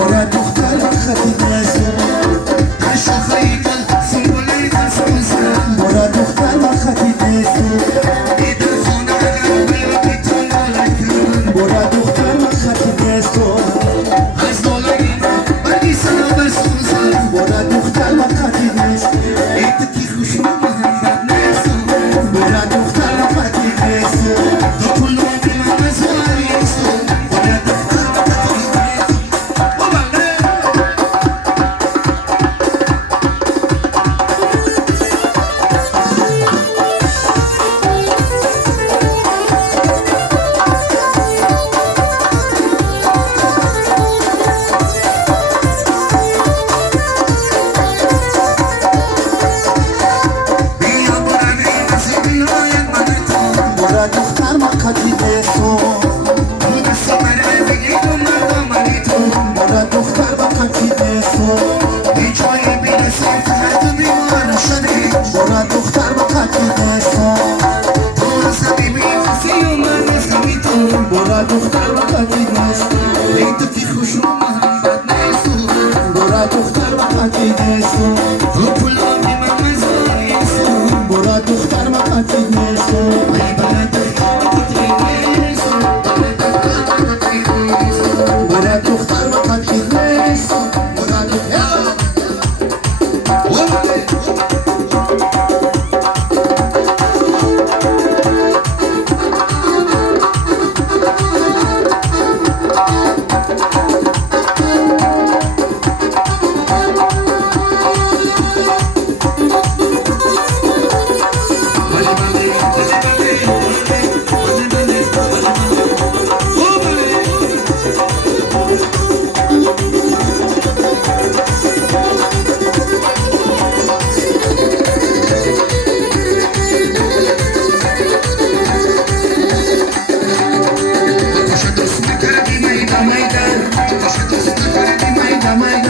بورا دختر خطی دستو عشقایی کن سنبولی دستوزم بورا دختر خطی دستو ایدن خونه اگر بیاتی تو لالکن بورا دختر خطی دستو از دولایی بردی سنا بسوزم بورا دختر خطی دستو ایده کی خوشم محبت نستو بورا دختر خطی دستو تو پلو بی من از وایستو بورا دختر خطی دستو بابله بیا برای نزدیک من تو بورا دختر خطی دستو تو دست من بگی تو مردم تو بورا دختر خطی دستو بی جایی بیرسیم فقط تو بیمار شدی بورا دختر خطی دستو تو رسمی بیفتی و من رسمی تو بورا دختر خطی دستو ای تو که خوشم محبت نیستو بورا دختر خطی دستو تو پلا بی من مزایستو بورا دختر خطی دستو ای بلد خیلی نیستو بورا دختر خطی دستو بورا دختر دوست نکردی میده میده دوست نکردی میده میده